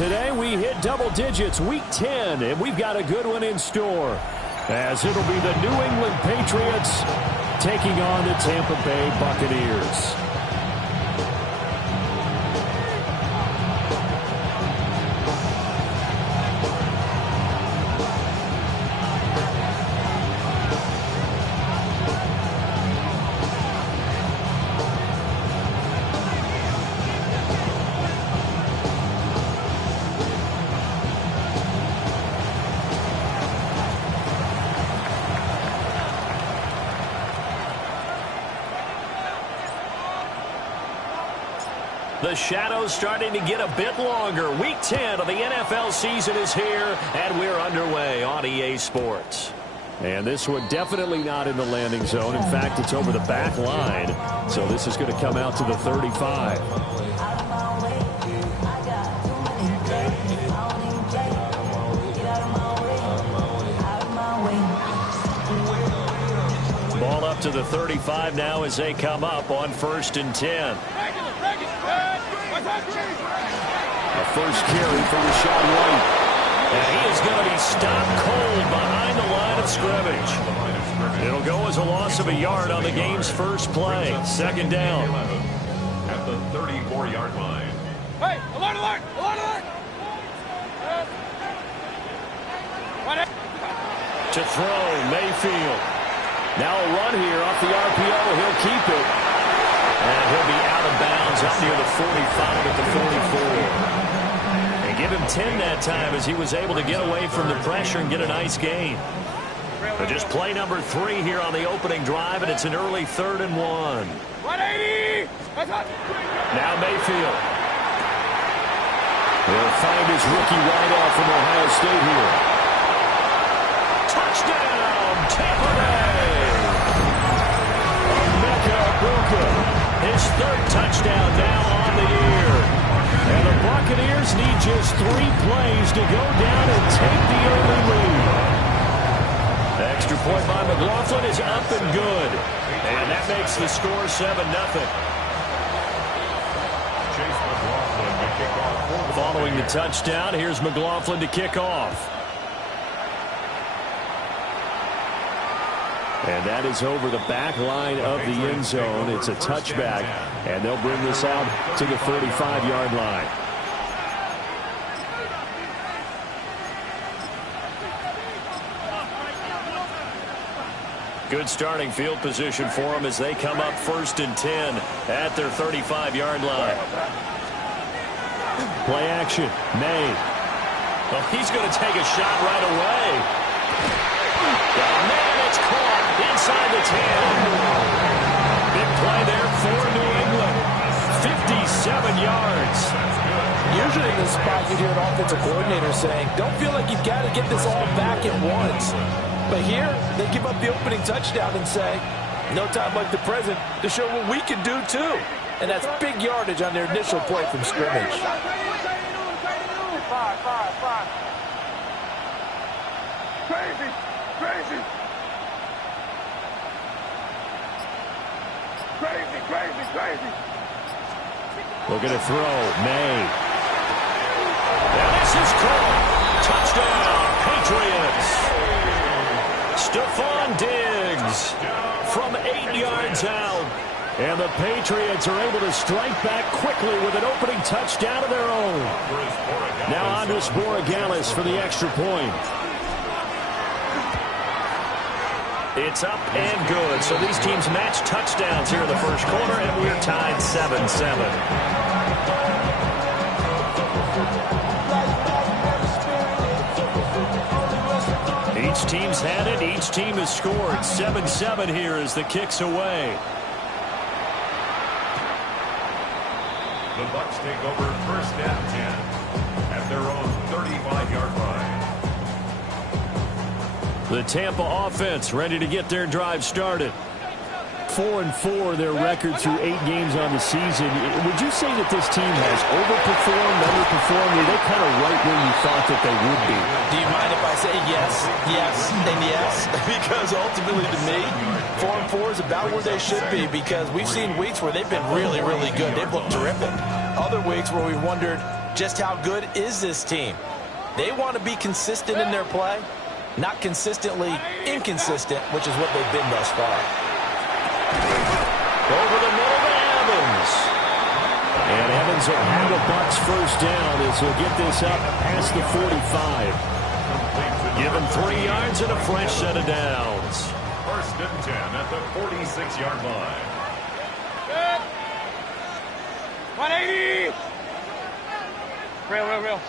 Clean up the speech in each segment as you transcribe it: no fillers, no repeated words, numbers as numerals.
Today we hit double digits, week 10, and we've got a good one in store, as it'll be the New England Patriots taking on the Tampa Bay Buccaneers. The shadow's starting to get a bit longer. Week 10 of the NFL season is here, and we're underway on EA Sports. And this one definitely not in the landing zone. In fact, it's over the back line. So this is going to come out to the 35. Ball up to the 35 now as they come up on 1st and 10. A first carry for Rashad White. And he is going to be stopped cold behind the line of scrimmage. It'll go as a loss of a yard on the game's first play. 2nd down. At the 34-yard line. Hey, alert, alert, alert, alert! To throw, Mayfield. Now a run here off the RPO. He'll keep it. And he'll be out of bounds up near the 45 at the 44. And give him 10 that time as he was able to get away from the pressure and get a nice gain. But just play number 3 here on the opening drive, and it's an early 3rd and 1. 180! Now Mayfield. He'll find his rookie wideout from Ohio State here. Touchdown, Tampa Bay! His 3rd touchdown now on the year. And the Buccaneers need just 3 plays to go down and take the early lead. The extra point by McLaughlin is up and good. And that makes the score 7-0. Following the touchdown, here's McLaughlin to kick off. And that is over the back line of the end zone. It's a touchback, and they'll bring this out to the 35-yard line. Good starting field position for them as they come up 1st and 10 at their 35-yard line. Play action, May. Well, he's going to take a shot right away. It's caught inside the 10. Big play there for New England. 57 yards. Usually in this spot you hear an offensive coordinator saying, don't feel like you've got to get this all back at once. But here, they give up the opening touchdown and say, no time like the present to show what we can do too. And that's big yardage on their initial play from scrimmage. Crazy, crazy. Crazy, crazy, crazy. Looking to throw, May. And this is caught. Touchdown, Patriots. Stephon Diggs from 8 yards out. And the Patriots are able to strike back quickly with an opening touchdown of their own. Now Andres Borregales for the extra point. It's up and good. So these teams match touchdowns here in the first quarter, and we're tied 7-7. Each team's had it. Each team has scored. 7-7 here as the kick's away. The Bucs take over 1st and 10 at their own 35-yard line. The Tampa offense ready to get their drive started. 4-4 their record through 8 games on the season. Would you say that this team has overperformed, underperformed? Are they kind of right where you thought that they would be? Do you mind if I say yes, yes, and yes? Because ultimately to me, 4-4 is about where they should be, because we've seen weeks where they've been really, really good. They've looked terrific. Other weeks where we wondered, just how good is this team. They want to be consistent in their play, not consistently inconsistent, which is what they've been thus far. Over the middle to Evans. And Evans will have a Bucs first down as he'll get this up past the 45. Give him 3 yards and a fresh set of downs. First and 10 at the 46-yard line. 180! Real.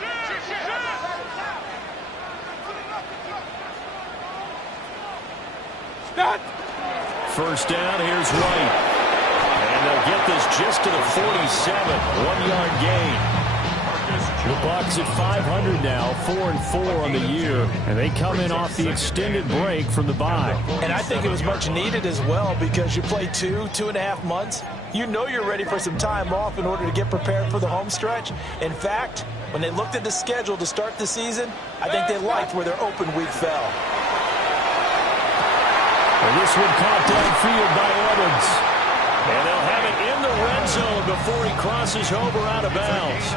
Stop! First down, here's Wright. And they'll get this just to the 47. 1-yard gain. The Bucs at 500 now, 4-4 on the year. And they come in off the extended break from the bye. And I think it was much needed as well because you play 2.5 months. You know you're ready for some time off in order to get prepared for the home stretch. In fact, when they looked at the schedule to start the season, I think they liked where their open week fell. And this one caught downfield by Evans. And they'll have it in the red zone before he crosses over out of bounds.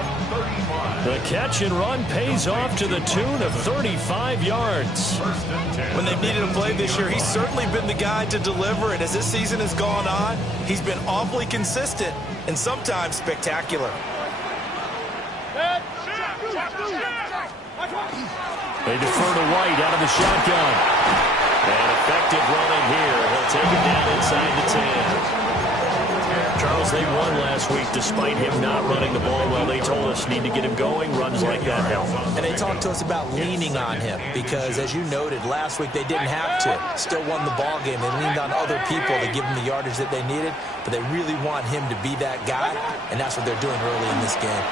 The catch and run pays off to the tune of 35 yards. When they've needed a play this year, he's certainly been the guy to deliver. And as this season has gone on, he's been awfully consistent and sometimes spectacular. They defer to White out of the shotgun. And effective running here. He'll take it down inside the 10. Charles, they won last week despite him not running the ball well. They told us need to get him going. Runs like that help. And they talked to us about leaning on him because, as you noted, last week they didn't have to. Still won the ball game. They leaned on other people to give them the yardage that they needed, but they really want him to be that guy, and that's what they're doing early in this game.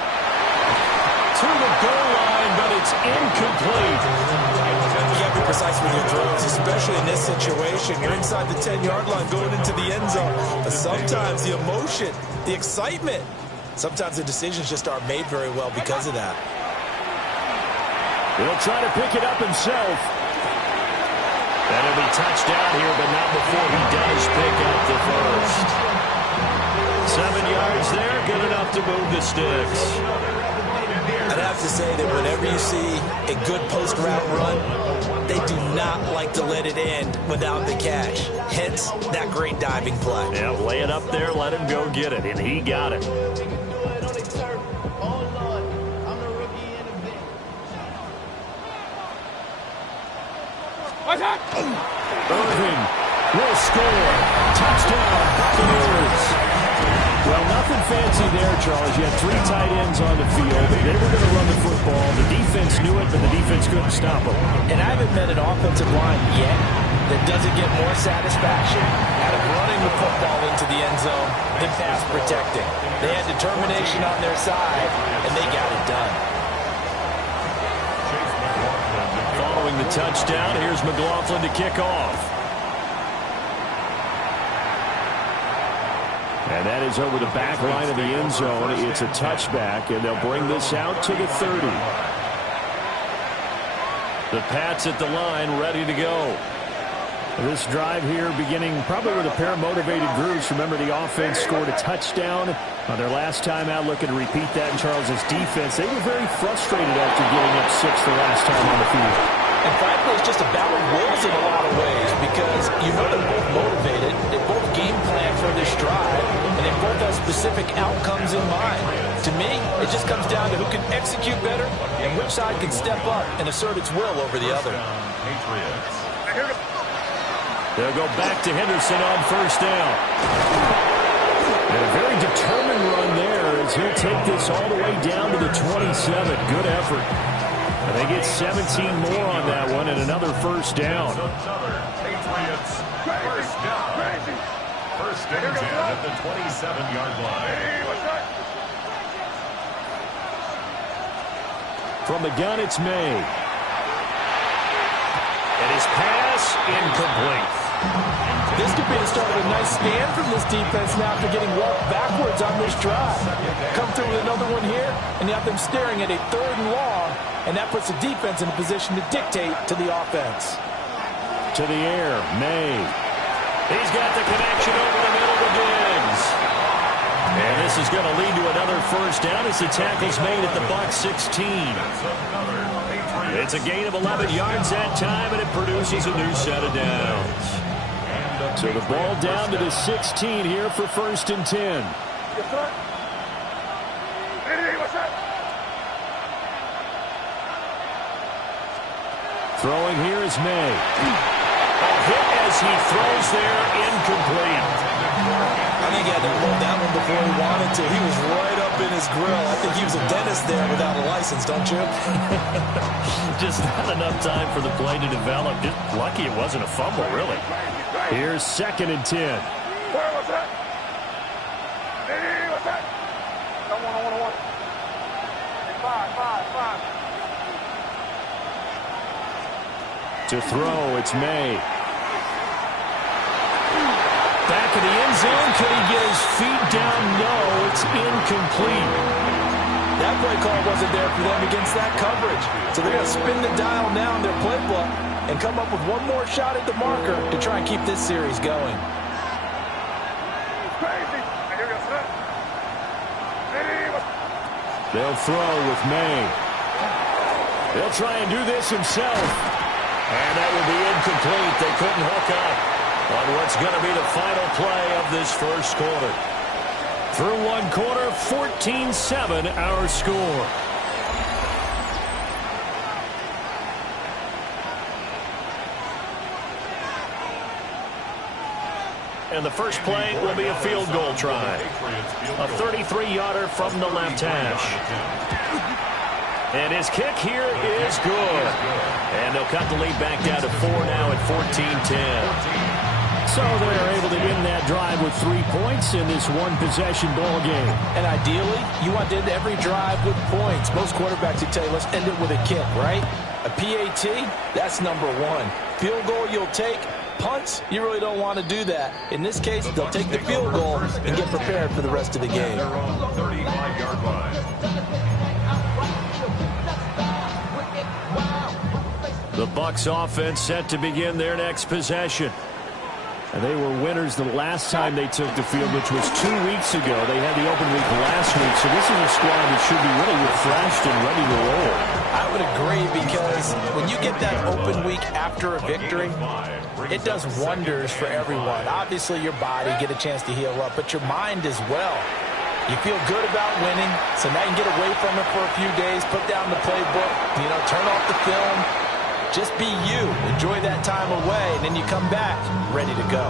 To the goal line, but it's incomplete. You got to be precise with your throws, especially in this situation. You're inside the 10-yard line going into the end zone. But sometimes the emotion, the excitement, sometimes the decisions just aren't made very well because of that. He'll try to pick it up himself. That'll be touchdown here, but not before he does pick up the first. 7 yards there, good enough to move the sticks. I'd have to say that whenever you see a good post-route run, they do not like to let it end without the catch. Hence, that great diving play. Yeah, lay it up there, let him go get it, and he got it. Irving will score. Touchdown, Buccaneers. Well, nothing fancy there, Charles. You had 3 tight ends on the field. They were going to run the football. The defense knew it, but the defense couldn't stop them. And I haven't met an offensive line yet that doesn't get more satisfaction out of running the football into the end zone than pass protecting. They had determination on their side, and they got it done. Following the touchdown, here's McLaughlin to kick off. And that is over the back line of the end zone. It's a touchback, and they'll bring this out to the 30. The Pats at the line, ready to go. This drive here beginning probably with a pair of motivated groups. Remember, the offense scored a touchdown on their last time out. Looking to repeat that in Charles's defense. They were very frustrated after giving up 6 the last time on the field. And frankly, it's just a battle of wills in a lot of ways because you know they're both motivated, they both game plan for this drive, and they both have specific outcomes in mind. To me, it just comes down to who can execute better and which side can step up and assert its will over the other. They'll go back to Henderson on first down. And a very determined run there as he'll take this all the way down to the 27. Good effort. And they get 17 more on that one and another first down. Patriots first down. First and 10 at the 27-yard line. From the gun, it's May. And his pass incomplete. This could be the start of a nice stand from this defense now after getting walked backwards on this drive. Come through with another one here, and you have them staring at a 3rd and long, and that puts the defense in a position to dictate to the offense. To the air, May. He's got the connection over the middle to Diggs. And this This is going to lead to another first down as the tackle's made at the Bucs 16. It's a gain of 11 yards that time, and it produces a new set of downs. So the ball down to the 16 here for 1st and 10. Yes, sir. Hey, what's that? Throwing here is May. A hit as he throws there, incomplete. I think he had to hold that one before he wanted to. He was right up in his grill. I think he was a dentist there without a license, don't you? Just not enough time for the play to develop. Just lucky it wasn't a fumble, really. Here's 2nd and 10. Where was that? Hey, what's that? One. Five. To throw, it's May. Back in the end zone. Could he get his feet down? No, it's incomplete. That play call wasn't there for them against that coverage. So they're going to spin the dial now in their playbook and come up with one more shot at the marker to try and keep this series going. Crazy. They'll throw with May. They'll try and do this himself. And that will be incomplete. They couldn't hook up on what's going to be the final play of this first quarter. Through one quarter, 14-7 our score. And the first play will be a field goal try. A 33-yarder from the left hash. And his kick here is good. And they'll cut the lead back down to 4 now at 14-10. So they're able to end that drive with 3 points in this one-possession ball game. And ideally, you want to end every drive with points. Most quarterbacks would tell you, let's end it with a kick, right? A PAT, that's number 1. Field goal you'll take. Punts, you really don't want to do that. In this case, they'll take the field goal and get prepared for the rest of the game. 35-yard line. The Bucs offense set to begin their next possession. And they were winners the last time they took the field, which was 2 weeks ago. They had the open week last week, so this is a squad that should be really refreshed and ready to roll. I would agree, because when you get that open week after a victory, it does wonders for everyone. Obviously, your body, get a chance to heal up, but your mind as well. You feel good about winning, so now you can get away from it for a few days, put down the playbook, turn off the film. Just be you. Enjoy that time away, and then you come back ready to go.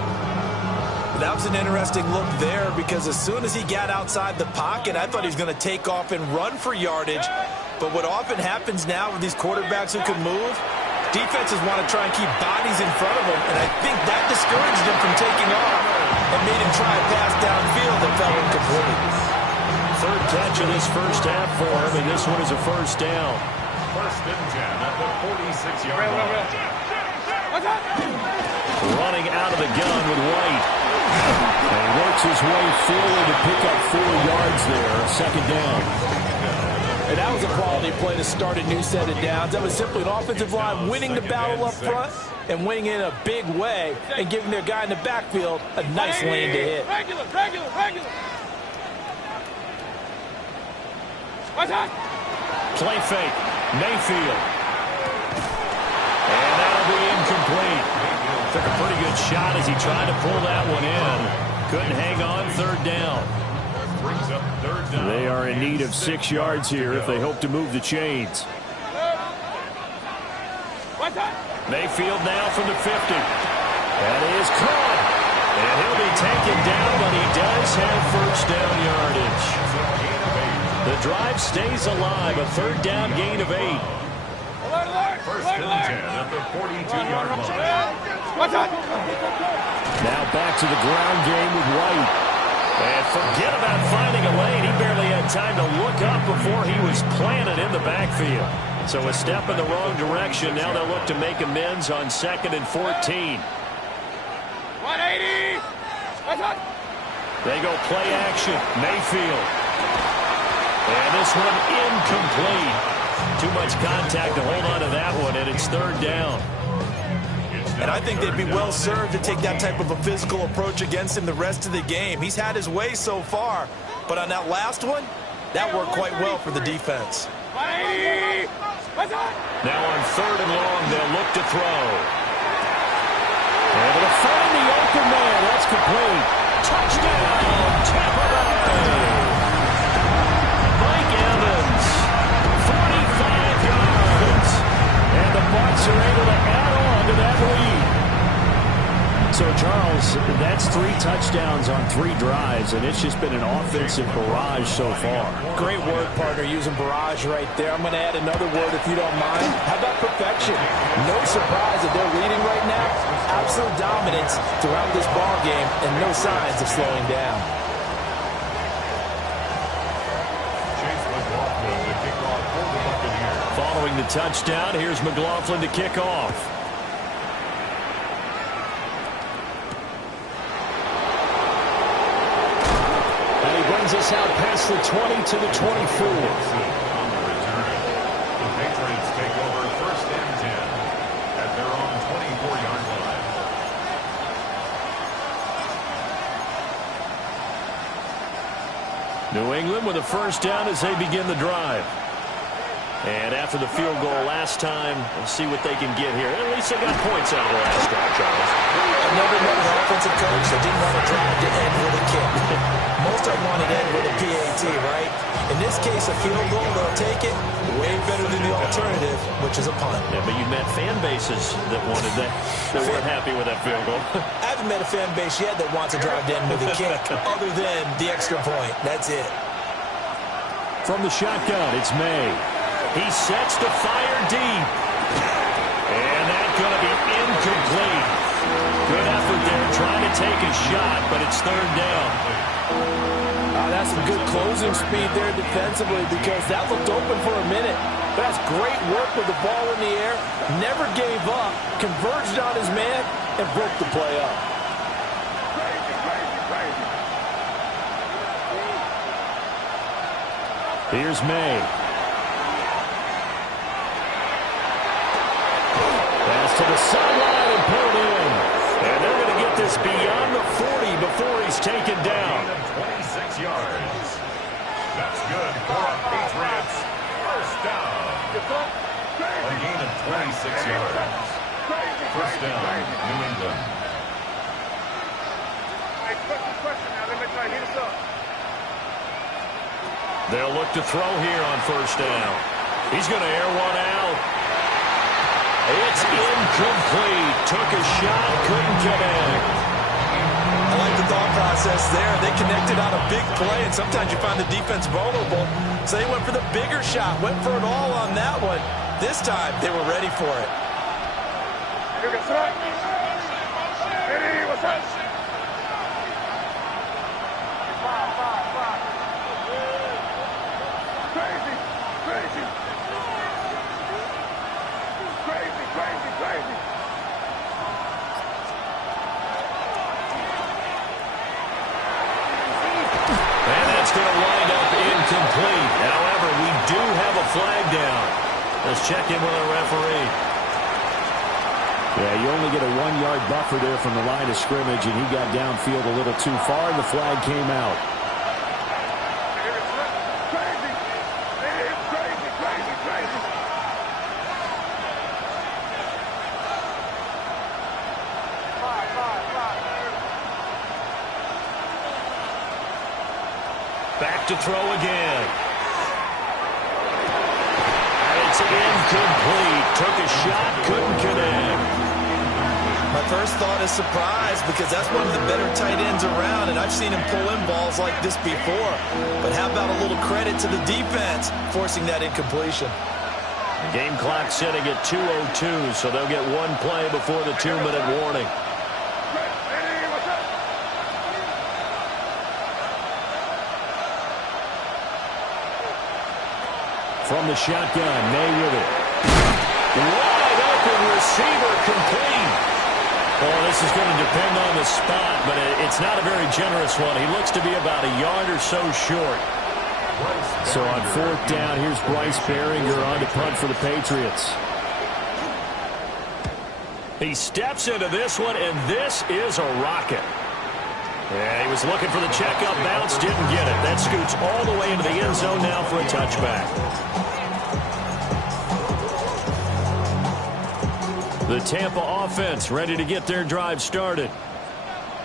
That was an interesting look there, because as soon as he got outside the pocket, I thought he was going to take off and run for yardage. But what often happens now with these quarterbacks who can move, defenses want to try and keep bodies in front of them, and I think that discouraged him from taking off and made him try a pass downfield that fell incomplete. Third catch of this first half for him, and this one is a first down. 1st and 10 at the 46-yard line. Running out of the gun with White. And he works his way forward to pick up 4 yards there. 2nd down. And that was a quality play to start a new set of downs. That was simply an offensive line winning the battle up front and winning in a big way and giving their guy in the backfield a nice lane to hit. Regular. Play fake. Mayfield. And that'll be incomplete. Took a pretty good shot as he tried to pull that one in. Couldn't hang on. 3rd down. Brings up 3rd down. They are in need of 6 yards here if they hope to move the chains. Mayfield now from the 50. That is caught. And he'll be taken down, but he does have first down yardage. The drive stays alive. A 3rd down gain of 8. 1st and 10 at the 42-yard line. Now back to the ground game with White. And forget about finding a lane. He barely had time to look up before he was planted in the backfield. So a step in the wrong direction. Now they'll look to make amends on 2nd and 14. 180. They go play action. Mayfield. And this one incomplete. Too much contact to hold on to that one, and it's 3rd down. And I think they'd be well served to take that type of a physical approach against him the rest of the game. He's had his way so far, But on that last one, that worked quite well for the defense. Now on 3rd and long, they'll look to throw. Able to find the open man. That's complete. Touchdown, Tampa Bay. Mike Evans, 45 yards. And the Bucs are able to add on to that lead. So, Charles, that's 3 touchdowns on 3 drives, and it's just been an offensive barrage so far. Great word, partner, using barrage right there. I'm going to add another word if you don't mind. How about perfection? No surprise that they're leading right now. Absolute dominance throughout this ball game, and no signs of slowing down. Following the touchdown, here's McLaughlin to kick off. Brings us out past the 20 to the 24. On the return, the Patriots take over 1st and 10 at their own 24-yard line. New England with a 1st down as they begin the drive. And after the field goal last time, we'll see what they can get here. At least they got points out of the last drive, Charles. I've never met an offensive coach that didn't want to drive to end with a kick. Most of them wanted to end with a PAT, right? In this case, a field goal, they'll take it. Way better than the alternative, which is a punt. Yeah, but you met fan bases that wanted that, that weren't happy with that field goal. I haven't met a fan base yet that wants to drive to end with a kick, other than the extra point. That's it. From the shotgun, it's May. He sets to fire deep. And that's going to be incomplete. Good effort there trying to take a shot, but it's 3rd down. That's some good closing speed there defensively because that looked open for a minute. But that's great work with the ball in the air. Never gave up, converged on his man, and broke the play up. Here's May. Pass to the sideline and pulled in. And they're going to get this beyond the 40 before he's taken down. 26 yards. That's good for a Patriots 1st down. A gain of 26 yards. 1st down, New England. They'll look to throw here on 1st down. He's going to air one out. It's incomplete. Took a shot, couldn't connect. I like the thought process there. They connected on a big play, and sometimes you find the defense vulnerable. So they went for the bigger shot, went for it all on that one. This time, they were ready for it. Going to wind up incomplete. However, we do have a flag down. Let's check in with our referee. Yeah, you only get a 1-yard buffer there from the line of scrimmage, and he got downfield a little too far, and the flag came out. Back to throw again. And it's incomplete. Took a shot, couldn't connect. My first thought is surprise because that's one of the better tight ends around, and I've seen him pull in balls like this before. But how about a little credit to the defense forcing that incompletion? The game clock sitting at 2:02, so they'll get one play before the 2-minute warning. From the shotgun, May with it. Wide open receiver complete. Oh, this is going to depend on the spot, but it's not a very generous one. He looks to be about a yard or so short. So on 4th down, here's Bryce Behringer on to punt for the Patriots. He steps into this one, and this is a rocket. Yeah, he was looking for the checkup bounce, didn't get it. That scoots all the way into the end zone now for a touchback. The Tampa offense ready to get their drive started.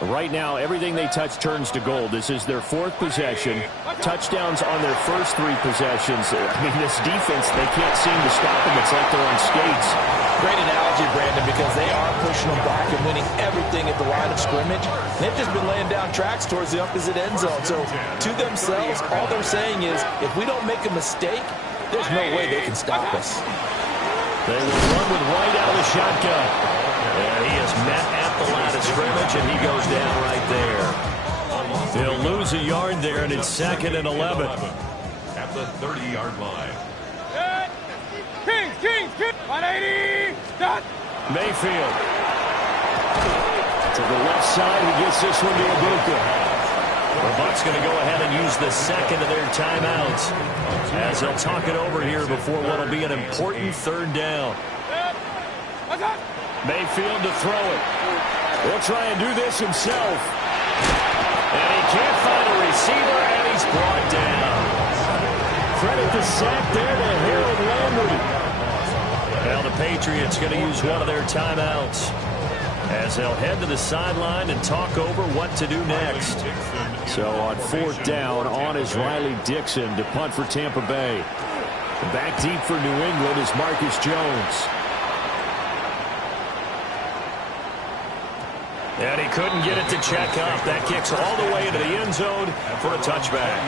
Right now, everything they touch turns to gold. This is their fourth possession. Touchdowns on their first three possessions. I mean, this defense, they can't seem to stop them. It's like they're on skates. Great analogy, Brandon, because they are pushing them back and winning everything at the line of scrimmage. They've just been laying down tracks towards the opposite end zone. So, to themselves, all they're saying is, if we don't make a mistake, there's no way they can stop us. They will run with White out of the shotgun. And he is met at the line of scrimmage, and he goes down right there. He'll lose a yard there, and it's 2nd and 11. At the 30-yard line. Kings, 180, done. Mayfield. To the left side, he gets this one to Ibuka. The Bucs going to go ahead and use the second of their timeouts as they'll talk it over here before what will be an important 3rd down. Mayfield to throw it. He'll try and do this himself. And he can't find a receiver, and he's brought down. Credit the sack there to Harold Landry. Now the Patriots going to use one of their timeouts as they'll head to the sideline and talk over what to do next. So on 4th down, on is Riley Dixon to punt for Tampa Bay. Back deep for New England is Marcus Jones. And he couldn't get it to check up. That kicks all the way into the end zone for a touchback.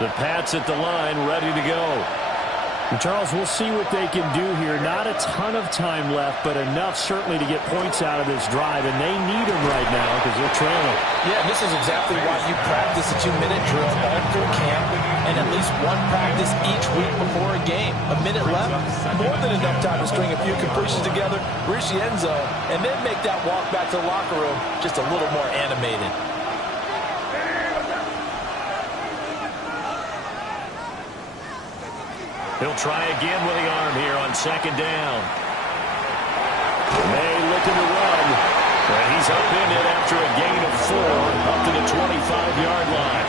The Pats at the line, ready to go. And Charles, we'll see what they can do here. Not a ton of time left, but enough certainly to get points out of this drive, and they need them right now because they're trailing. Yeah, this is exactly why you practice a 2-minute drill all through camp and at least one practice each week before a game. A minute left, more than enough time to string a few completions together, reach the end zone, and then make that walk back to the locker room just a little more animated. He'll try again with the arm here on 2nd down. May looking to run. And he's up in it after a gain of 4 up to the 25-yard line.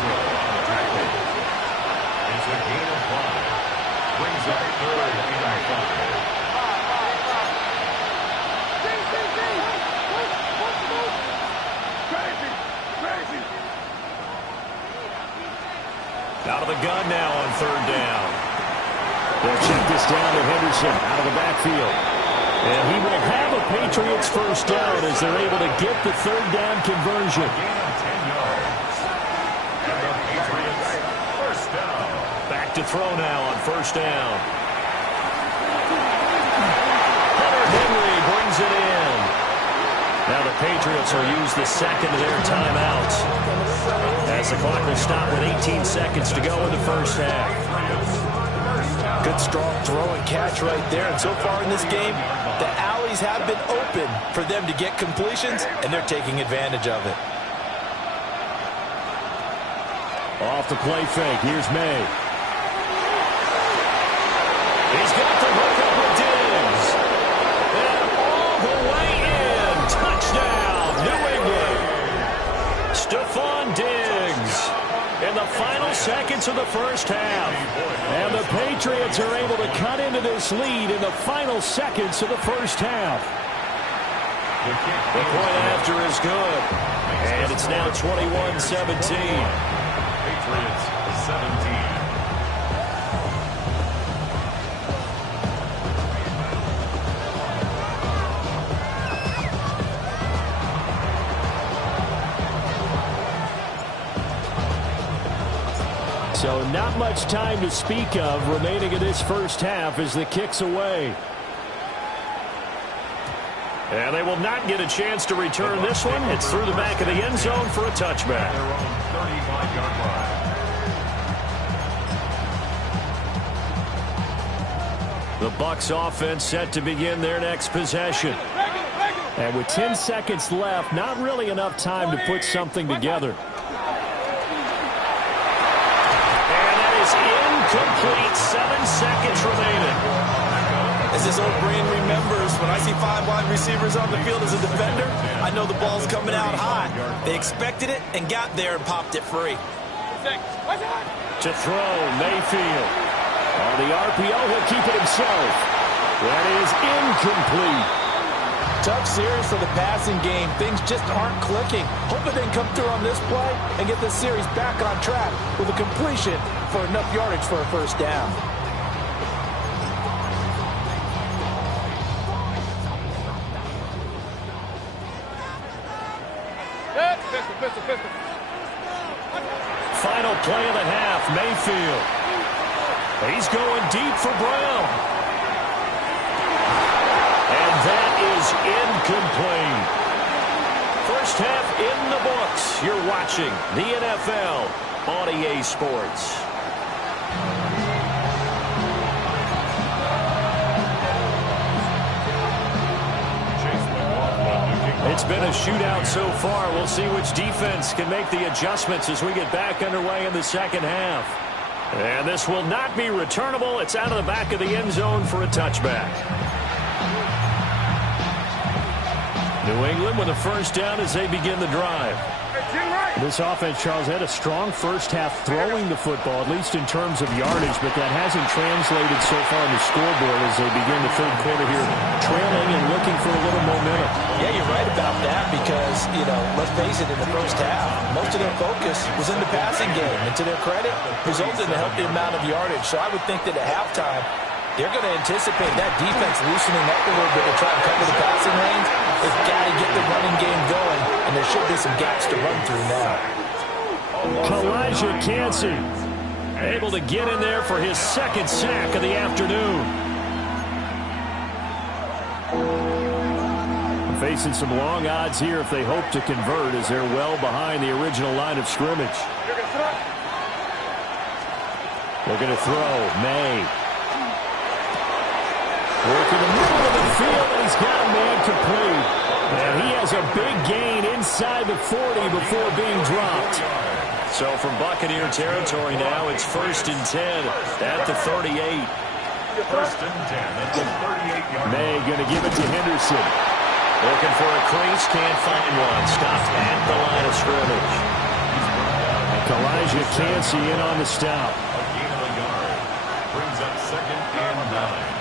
It's a gain of 5. Brings up 3rd and 5. Out of the gun now on 3rd down. They'll check this down to Henderson out of the backfield. And he will have a Patriots first down as they're able to get the 3rd down conversion. Gain of 10 yards. And the Patriots first down. Back to throw now on 1st down. Hunter Henry brings it in. Now the Patriots will use the second of their timeouts as the clock will stop with 18 seconds to go in the first half. Good strong throw and catch right there. And so far in this game, the alleys have been open for them to get completions, and they're taking advantage of it. Off the play fake. Here's May. He's got the hook up with Diggs. And all the way in. Touchdown, New England. Stephon Diggs in the final seconds of the first half. And the Patriots are able to cut into this lead in the final seconds of the first half. The point after is good. And it's now 21-17. Patriots 17. So not much time to speak of remaining in this first half as the kick's away. And they will not get a chance to return this one. It's through the back of the end zone for a touchback. Their own 35-yard line. The Bucs offense set to begin their next possession. And with 10 seconds left, not really enough time to put something together. And that is incomplete. 7 seconds remaining. As this old brain remembers, when I see 5 wide receivers on the field as a defender, I know the ball's coming out high. They expected it and got there and popped it free. To throw, Mayfield. On the RPO, he'll keep it himself. That is incomplete. Tough series for the passing game. Things just aren't clicking. Hoping they can come through on this play and get this series back on track with a completion for enough yardage for a first down. Final play of the half, Mayfield. He's going deep for Brown. And that is incomplete. First half in the books. You're watching the NFL on EA Sports. It's been a shootout so far. We'll see which defense can make the adjustments as we get back underway in the second half. And this will not be returnable. It's out of the back of the end zone for a touchback. New England with a first down as they begin the drive. This offense, Charles, had a strong first half throwing the football, at least in terms of yardage, but that hasn't translated so far on the scoreboard as they begin the third quarter here, trailing and looking for a little momentum. Yeah, you're right about that because, let's face it, in the first half, most of their focus was in the passing game. And to their credit, resulted in a healthy amount of yardage. So I would think that at halftime, they're going to anticipate that defense loosening up a little bit to try and cover the passing lanes. They've got to get the running game going, and there should be some gaps to run through now. Elijah Cansey able to get in there for his second sack of the afternoon. Facing some long odds here if they hope to convert as they're well behind the original line of scrimmage. Looking to throw, May. Working the middle of the field, and he's got a man complete. And he has a big gain inside the 40 before being dropped. So from Buccaneer territory now, it's 1st and 10 at the 38. 1st and 10 at the 38-yard line. May going to give it to Henderson. Looking for a crease, can't find one. Stopped at the line of scrimmage. Elijah Cansey in on the stop. A gain of a yard. Brings up 2nd and 9.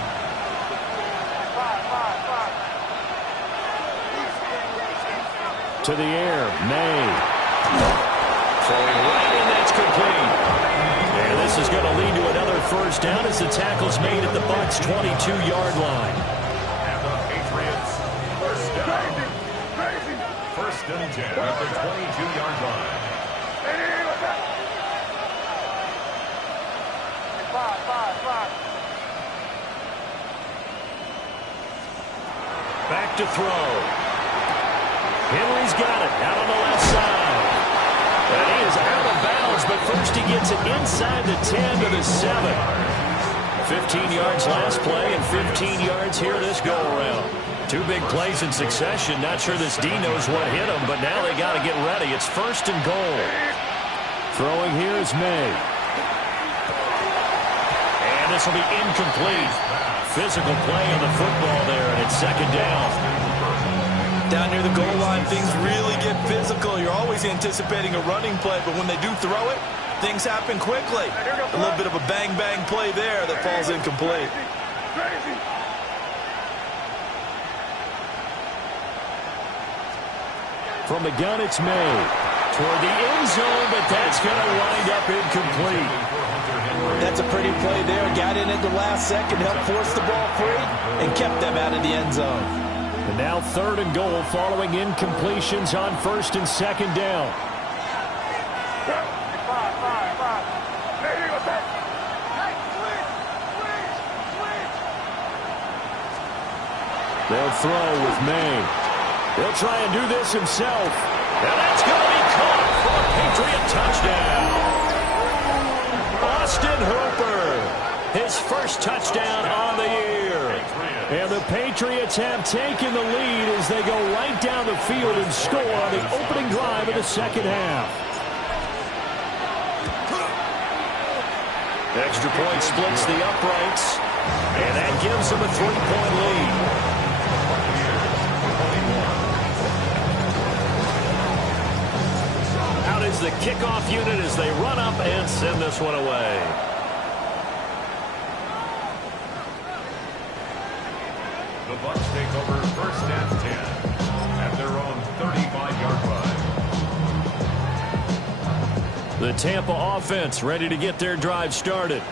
To the air, May. Throwing right in, that's complete. And this is going to lead to another first down as the tackle's made at the Bucs' 22-yard line. And the Patriots, first down. 1st and 10 at the 22-yard line. Back to throw. Henry's got it out on the left side. And he is out of bounds, but first he gets it inside the 10 to the 7. 15 yards last play and 15 yards here this go-around. 2 big plays in succession. Not sure this D knows what hit him, but now they got to get ready. It's 1st and goal. Throwing here is May. And this will be incomplete. Physical play on the football there, and it's 2nd down. Down near the goal line, things really get physical. You're always anticipating a running play, but when they do throw it, things happen quickly. A little bit of a bang-bang play there that falls incomplete. From the gun, it's May. Toward the end zone, but that's going to wind up incomplete. That's a pretty play there. Got in at the last second, helped force the ball free, and kept them out of the end zone. And now 3rd and goal following incompletions on 1st and 2nd down. They'll throw with May. He'll try and do this himself. And that's going to be caught for a Patriot touchdown. Austin Hooper, his first touchdown on the year. And the Patriots have taken the lead as they go right down the field and score on the opening drive of the second half. Extra point splits the uprights. And that gives them a 3-point lead. Out is the kickoff unit as they run up and send this one away. The Bucs take over first and 10 at their own 35-yard line. The Tampa offense ready to get their drive started.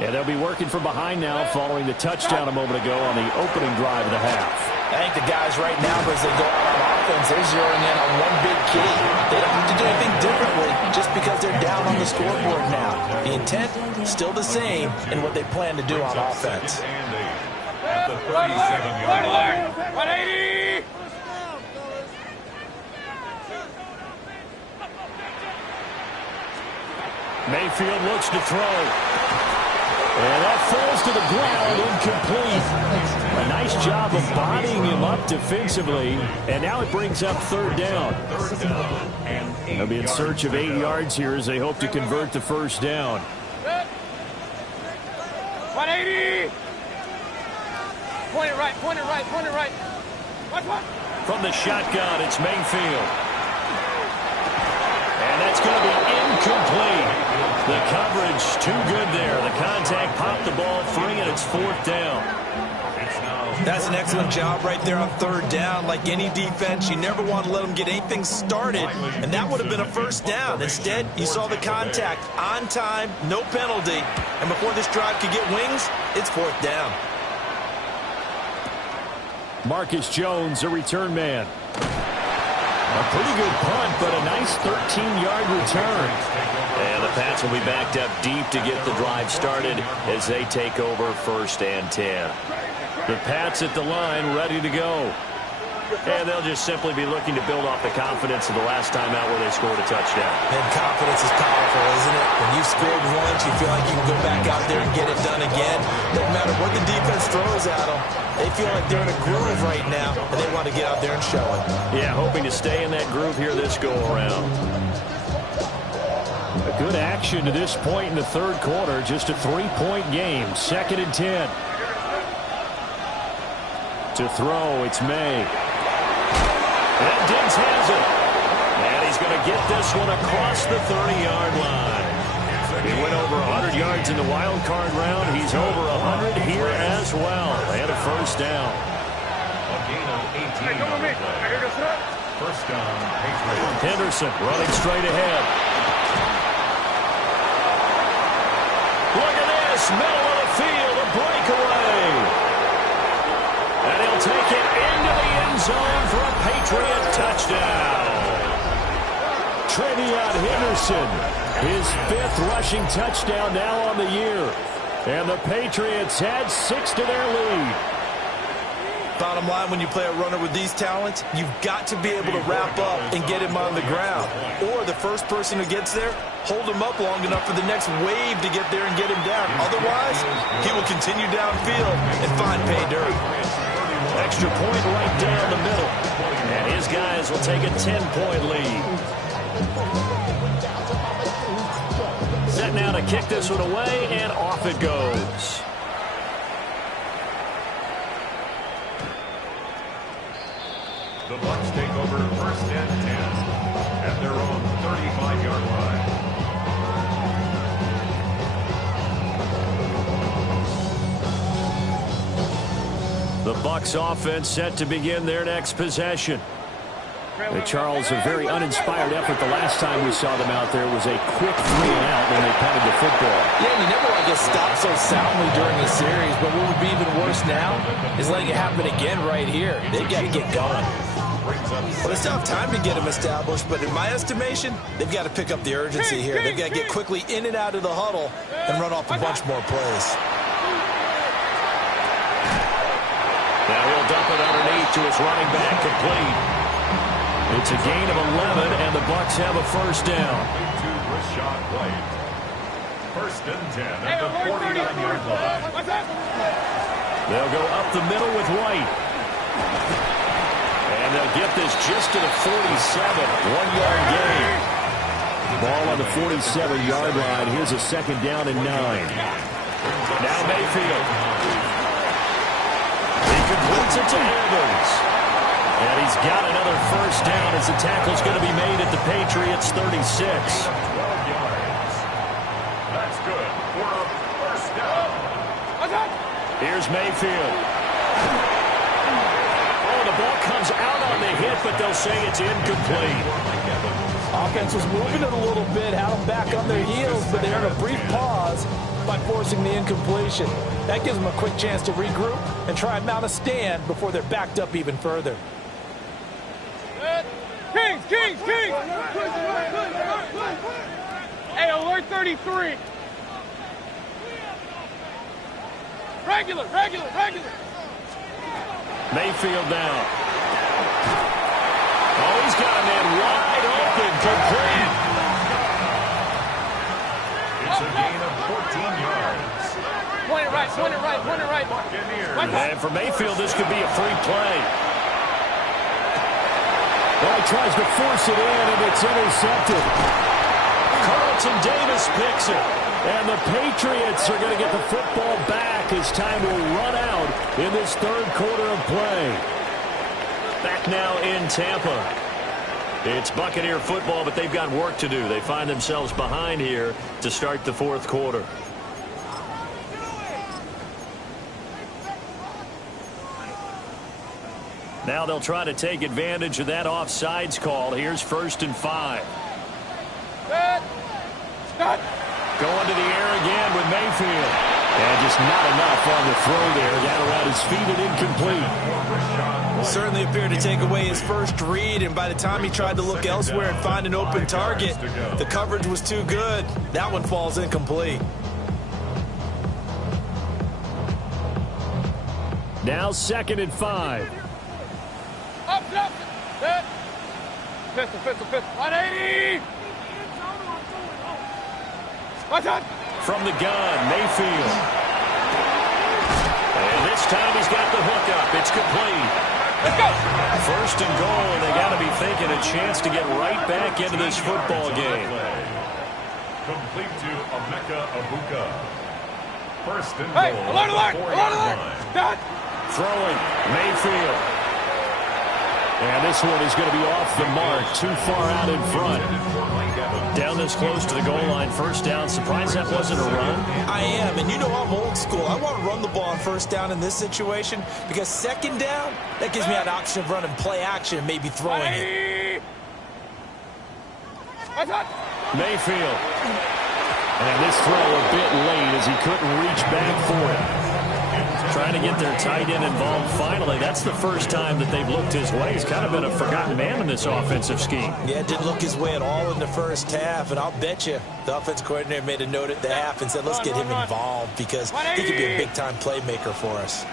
And they'll be working from behind now following the touchdown a moment ago on the opening drive of the half. I think the guys right now, as they go out on offense, they're zeroing in on one big key. They don't have to do anything differently just because they're down on the scoreboard now. The intent, still the same in what they plan to do on offense. At the 37-yard line. 180! Mayfield looks to throw. And that falls to the ground, incomplete. A nice job of bodying him up defensively. And now it brings up third down. They'll be in search of 8 yards here as they hope to convert the first down. 180! Point it right, point it right, point it right. What? From the shotgun, it's Mayfield. And that's going to be incomplete. The coverage too good there. The contact popped the ball free, and it's fourth down. That's an excellent job right there on third down. Like any defense, you never want to let them get anything started, and that would have been a first down. Instead, you saw the contact on time, no penalty, and before this drive could get wings, it's fourth down. Marcus Jones, a return man. A pretty good punt, but a nice 13-yard return. And the Pats will be backed up deep to get the drive started as they take over first and 10. The Pats at the line ready to go. And they'll just simply be looking to build off the confidence of the last time out where they scored a touchdown. And confidence is powerful, isn't it? When you've scored once, you feel like you can go back out there and get it done again. Doesn't matter what the defense throws at them. They feel like they're in a groove right now, and they want to get out there and show it. Yeah, hoping to stay in that groove here this go-around. A good action to this point in the third quarter. Just a 3-point game. Second and 10. To throw, it's May. And Diggs has it. And he's going to get this one across the 30-yard line. He went over 100 yards in the wild card round. He's over 100 here as well. And a first down. A gain of 18 on the play. First down, Patriots. Henderson running straight ahead. Look at this. Middle of the field. A breakaway. And he'll take it into the end zone for a Patriot touchdown. Trevion Henderson, his 5th rushing touchdown now on the year. And the Patriots add 6 to their lead. Bottom line, when you play a runner with these talents, you've got to be able to wrap up and get him on the ground. Or the first person who gets there, hold him up long enough for the next wave to get there and get him down. Otherwise, he will continue downfield and find pay dirt. Extra point right down the middle. And his guys will take a 10-point lead. Set now to kick this one away, and off it goes. The Bucs take over first and 10 at their own 35-yard line. The Bucs offense set to begin their next possession. Charles, a very uninspired effort the last time we saw them out there was a quick 3-and-out when they punted the football. Yeah, you never want to get stopped so soundly during the series, but what would be even worse now is letting it happen again right here. They've got to get going. Well, they still have time to get them established, but in my estimation, they've got to pick up the urgency here. They've got to get quickly in and out of the huddle and run off a bunch more plays. Now he'll dump it underneath to his running back, complete. It's a gain of 11, and the Bucs have a first down. First and 10 at the 49-yard line. They'll go up the middle with White. And they'll get this just to the 47, 1-yard gain. Ball on the 47-yard line. Here's a second down and 9. Now Mayfield. He completes it to Evans. And he's got another first down as the tackle's going to be made at the Patriots' 36. 12 yards. That's good for a first down. Here's Mayfield. Oh, the ball comes out on the hit, but they'll say it's incomplete. Offense was moving it a little bit, had them back on their heels, but they earned a brief pause by forcing the incompletion. That gives them a quick chance to regroup and try and mount a stand before they're backed up even further. Kings! Hey, alert 33. Regular. Mayfield now. Oh, he's got a man wide open, complete. It's a gain of 14 yards. Point it right. And for Mayfield, this could be a free play. Well, he tries to force it in, and it's intercepted. Carlton Davis picks it. And the Patriots are going to get the football back as time will run out in this third quarter of play. Back now in Tampa. It's Buccaneer football, but they've got work to do. They find themselves behind here to start the fourth quarter. Now they'll try to take advantage of that offsides call. Here's 1st and 5. Going to the air again with Mayfield. And just not enough on the throw there. Got around his feet and incomplete. Certainly appeared to take away his first read, and by the time he tried to look elsewhere and find an open target, the coverage was too good. That one falls incomplete. Now 2nd and 5. Up. Pistol. 180. From the gun, Mayfield. And this time he's got the hookup. It's complete. Let's go. 1st and goal, and they got to be thinking a chance to get right back into this football game. Complete to Emeka Abuka. 1st and Hey, goal. alert. Done. Throwing, Mayfield. And this one is going to be off the mark, too far out in front. Down this close to the goal line, 1st down. Surprised that wasn't a run? I am, and you know I'm old school. I want to run the ball on 1st down in this situation because 2nd down, that gives me an option of running play action and maybe throwing it. Mayfield. And this throw a bit late as he couldn't reach back for it. Trying to get their tight end involved finally. That's the first time that they've looked his way. He's kind of been a forgotten man in this offensive scheme. Yeah, didn't look his way at all in the first half, and I'll bet you the offense coordinator made a note at the half and said, let's get him involved because he could be a big-time playmaker for us.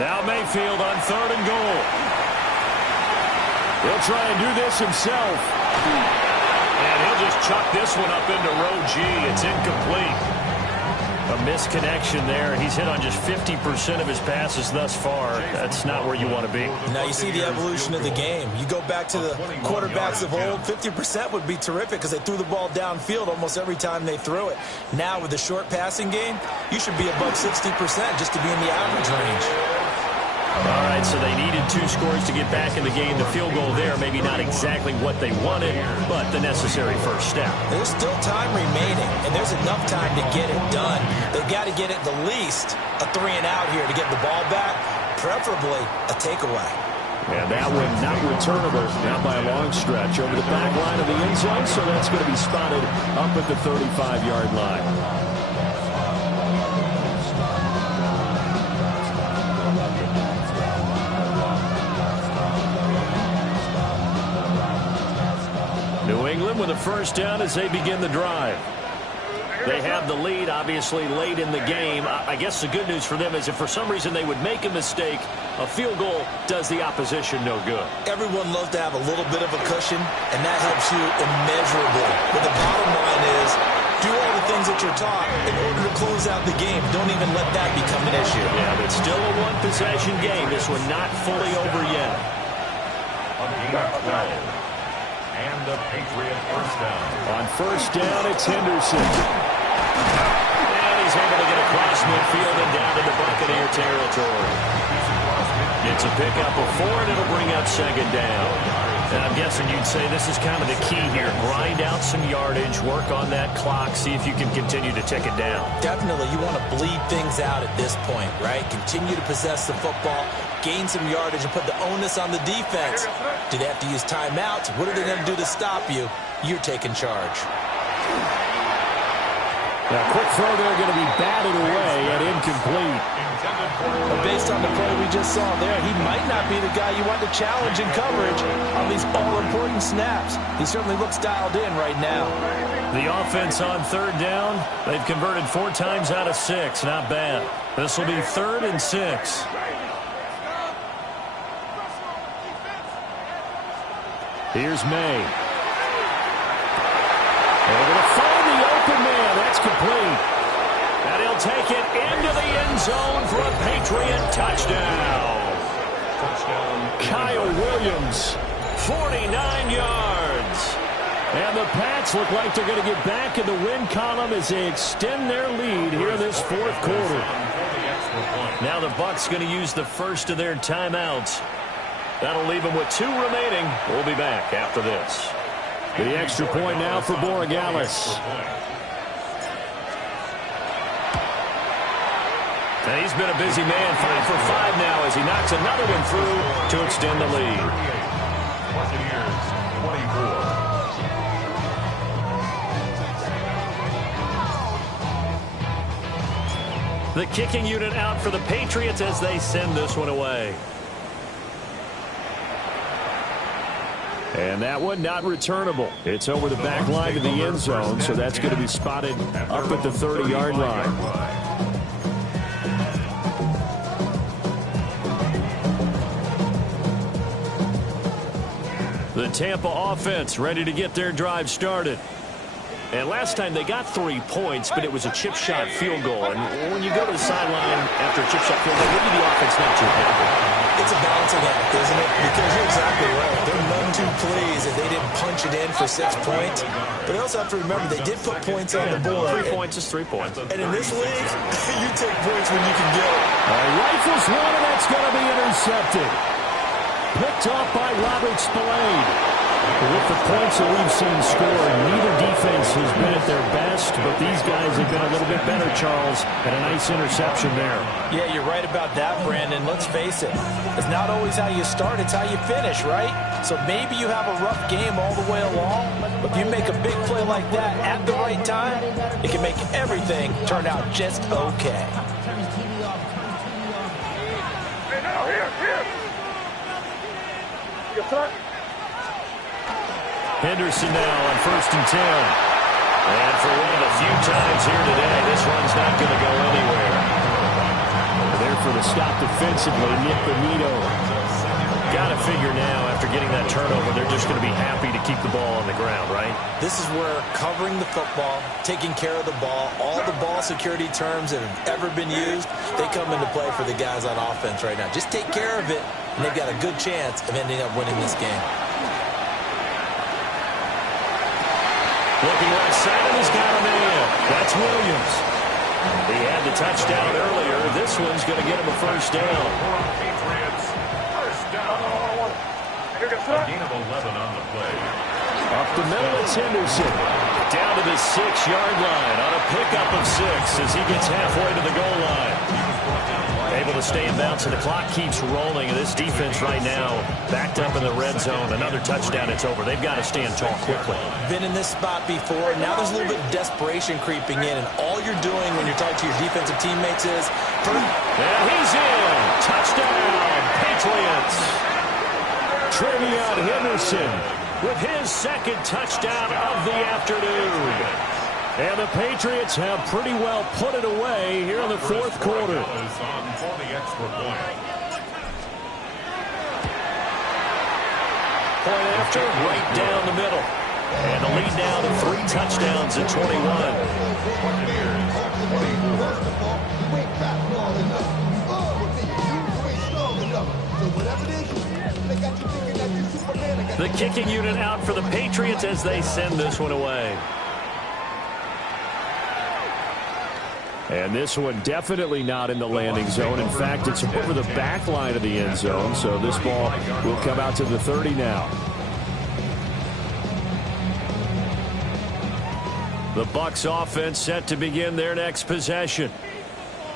Now Mayfield on 3rd and goal. He'll try and do this himself. And he'll just chuck this one up into row G. It's incomplete. A misconnection there. He's hit on just 50% of his passes thus far. That's not where you want to be. Now you see the evolution of the game. You go back to the quarterbacks of old, 50% would be terrific because they threw the ball downfield almost every time they threw it. Now with the short passing game, you should be above 60% just to be in the average range. All right, so they needed 2 scores to get back in the game. The field goal there, maybe not exactly what they wanted, but the necessary first step. There's still time remaining, and there's enough time to get it done. They've got to get at the least a 3-and-out here to get the ball back, preferably a takeaway. And that one not returnable, not by a long stretch, over the back line of the end zone, so that's going to be spotted up at the 35-yard line. New England with a first down as they begin the drive. They have the lead, obviously, late in the game. I guess the good news for them is if for some reason they would make a mistake, a field goal does the opposition no good. Everyone loves to have a little bit of a cushion, and that helps you immeasurably. But the bottom line is, do all the things that you're taught in order to close out the game. Don't even let that become an issue. Yeah, but still a one-possession game. This one not fully over yet. A gain of 12. And a Patriot first down. On 1st down, it's Henderson. across midfield and down into Buccaneer territory. It's a pickup of 4, and it'll bring up second down. And I'm guessing you'd say this is kind of the key here. Grind out some yardage, work on that clock, see if you can continue to tick it down. Definitely. You want to bleed things out at this point, right? Continue to possess the football, gain some yardage, and put the onus on the defense. Do they have to use timeouts? What are they going to do to stop you? You're taking charge. Now, quick throw there going to be batted away and incomplete. But based on the play we just saw there, he might not be the guy you want to challenge in coverage on these all-important snaps. He certainly looks dialed in right now. The offense on third down, they've converted 4 times out of 6. Not bad. This will be 3rd and 6. Here's May. They're going to find the open man. That's complete. And he'll take it into the end zone for a Patriot touchdown. Kyle Williams, 49 yards. And the Pats look like they're going to get back in the win column as they extend their lead here in this 4th quarter. Now the Bucs going to use the first of their timeouts. That'll leave them with 2 remaining. We'll be back after this. The extra point now for Borregales. And he's been a busy man, 5 for 5 now as he knocks another one through to extend the lead. The kicking unit out for the Patriots as they send this one away. And that one not returnable. It's over the back line of the end zone, so that's going to be spotted up at the 30-yard line. The Tampa offense ready to get their drive started. And last time they got 3 points, but it was a chip shot field goal. And when you go to the sideline after a chip shot field goal, maybe the offense not too happy. It's a balancing act, isn't it? Because you're exactly right. They're none too pleased that they didn't punch it in for 6 points. But you also have to remember they did put points on the board. 3 points is 3 points. And in this league, you take points when you can get it. Rifles one, and that's going to be intercepted. Picked off by Robert Spillane. With the points that we've seen scored, neither defense has been at their best, but these guys have been a little bit better, Charles, and a nice interception there. Yeah, you're right about that, Brandon. Let's face it. It's not always how you start, it's how you finish, right? So maybe you have a rough game all the way along, but if you make a big play like that at the right time, it can make everything turn out just okay. Henderson now on 1st and 10. And for one of the few times here today, this one's not going to go anywhere. There for the stop defensively, Nick Benito. Got to figure now, after getting that turnover, they're just going to be happy to keep the ball on the ground, right? This is where covering the football, taking care of the ball, all the ball security terms that have ever been used, they come into play for the guys on offense right now. Just take care of it, and they've got a good chance of ending up winning this game. Looking right side, and he's got a man. That's Williams. He had the touchdown earlier. This one's going to get him a first down. A gain of 11 on the play. Up the middle, it's Henderson. Down to the 6-yard line on a pickup of 6 as he gets halfway to the goal line. Able to stay in bounds, and the clock keeps rolling. And this defense right now backed up in the red zone. Another touchdown, it's over. They've got to stand tall quickly. Been in this spot before. Now there's a little bit of desperation creeping in, and all you're doing when you're talking to your defensive teammates is... And he's in. Touchdown, Patriots. Trevion Henderson with his 2nd touchdown of the afternoon. And the Patriots have pretty well put it away here in the 4th quarter. Point after, right down the middle. And the lead now to 3 touchdowns at 21. The kicking unit out for the Patriots as they send this one away. And this one definitely not in the landing zone. In fact, it's over the back line of the end zone. So this ball will come out to the 30 now. The Bucs offense set to begin their next possession.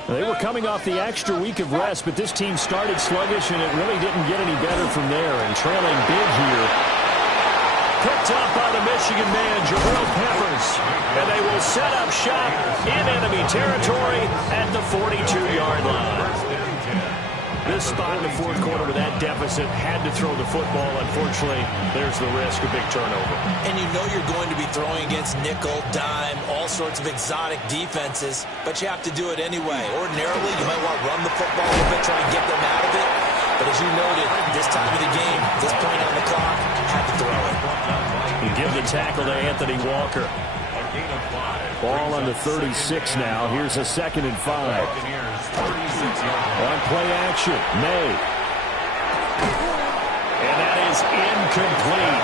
They were coming off the extra week of rest, but this team started sluggish, and it really didn't get any better from there. And trailing big here. Picked up by the Michigan man, Jabril Peppers. And they will set up shop in enemy territory at the 42-yard line. This spot in the fourth quarter with that deficit had to throw the football. Unfortunately, there's the risk of big turnover. And you know you're going to be throwing against nickel, dime, all sorts of exotic defenses, but you have to do it anyway. Ordinarily, you might want to run the football a little bit, try and get them out of it. But as you noted, this time of the game, this point on the clock, had to throw it. You give the tackle to Anthony Walker. Ball on the 36 now. Here's a 2nd and 5. On play action, May. And that is incomplete. A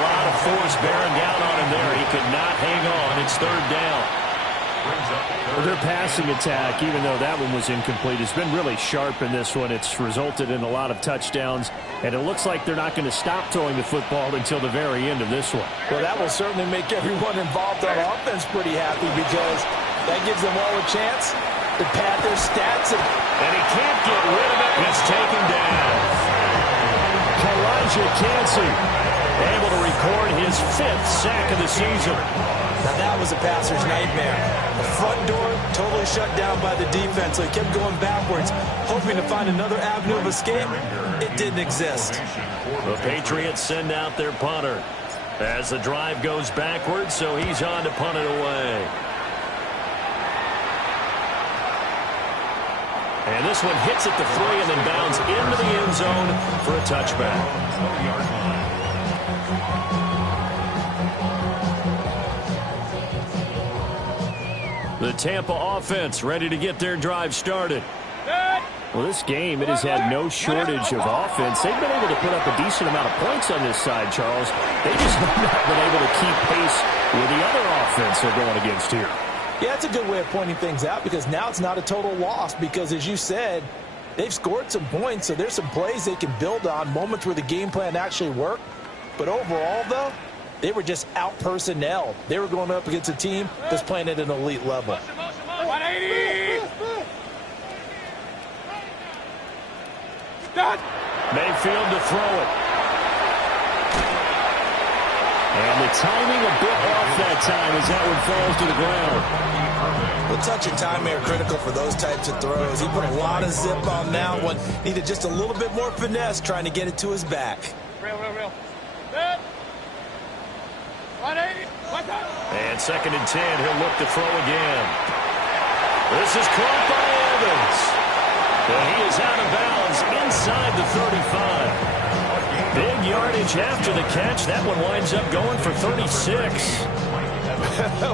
lot of force bearing down on him there. He could not hang on. It's 3rd down. Their passing attack, even though that one was incomplete, has been really sharp in this one. It's resulted in a lot of touchdowns, and it looks like they're not going to stop throwing the football until the very end of this one. Well, that will certainly make everyone involved on offense pretty happy, because that gives them all a chance to pad their stats. And he can't get rid of it. He's taken down. Elijah Cansey able to record his 5th sack of the season. Now that was a passer's nightmare. The front door totally shut down by the defense, so he kept going backwards, hoping to find another avenue of escape. It didn't exist. The Patriots send out their punter as the drive goes backwards, so he's on to punt it away. And this one hits at the 3 and then bounds into the end zone for a touchback. The Tampa offense ready to get their drive started. Well, this game, it has had no shortage of offense. They've been able to put up a decent amount of points on this side, Charles. They just have not been able to keep pace with the other offense they're going against here. Yeah, that's a good way of pointing things out, because now it's not a total loss, because as you said, they've scored some points, so there's some plays they can build on, moments where the game plan actually worked. But overall, though, they were just out-personnel. They were going up against a team that's playing at an elite level. 180! Mayfield to throw it. And the timing a bit off that time as that one falls to the ground. Well, touch and timing are critical for those types of throws. He put a lot of zip on that one. Needed just a little bit more finesse trying to get it to his back. Real. 180. And 2nd and 10, he'll look to throw again. This is caught by Evans. And he is out of bounds inside the 35. Big yardage after the catch. That one winds up going for 36.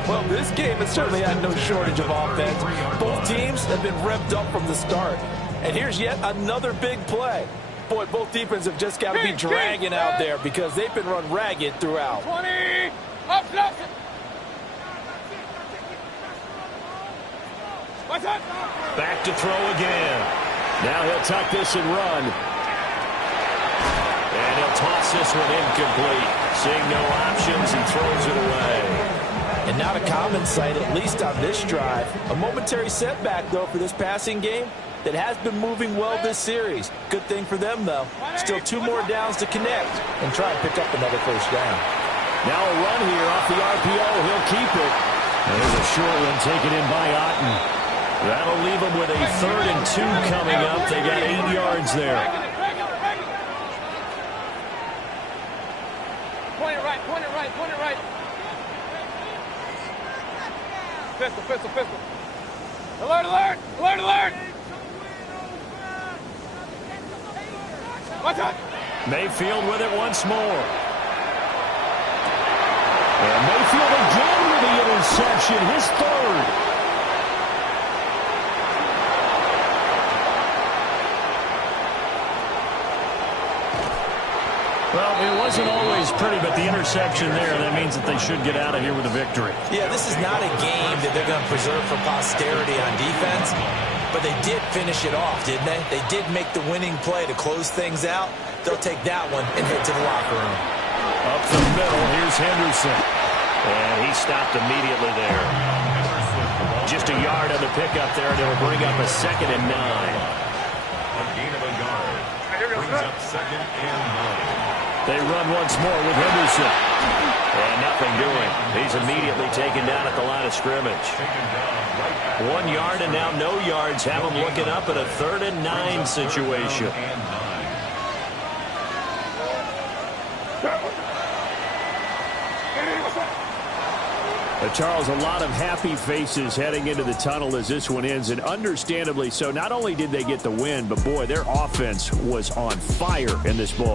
Well, this game has certainly had no shortage of offense. Both teams have been revved up from the start. And here's yet another big play. Boy, both defenses have just got to be dragging out there, because they've been run ragged throughout. 20. Up. What's up? Back to throw again. Now he'll tuck this and run. And he'll toss this one incomplete. Seeing no options, he throws it away. And not a common sight, at least on this drive. A momentary setback, though, for this passing game that has been moving well this series. Good thing for them, though. Still 2 more downs to connect and try and pick up another 1st down. Now a run here off the RPO. He'll keep it. And there's a short one taken in by Otten. That'll leave them with a 3rd and 2 coming up. They got 8 yards there. Point it right. Pistol. Alert. Watch out. Mayfield with it once more. And Mayfield again with the interception, his 3rd. Well, it wasn't always pretty, but the interception there, that means that they should get out of here with a victory. Yeah, this is not a game that they're going to preserve for posterity on defense, but they did finish it off, didn't they? They did make the winning play to close things out. They'll take that one and head to the locker room. Up the middle, here's Henderson. And he stopped immediately there. Just a yard on the pickup there, and it'll bring up a 2nd and 9. A gain of a yard. Brings up 2nd and 9. They run once more with Henderson. And nothing doing. He's immediately taken down at the line of scrimmage. 1 yard and now no yards. Have him looking up at a 3rd and 9 situation. Charles, a lot of happy faces heading into the tunnel as this one ends, and understandably so. Not only did they get the win, but boy, their offense was on fire in this ball.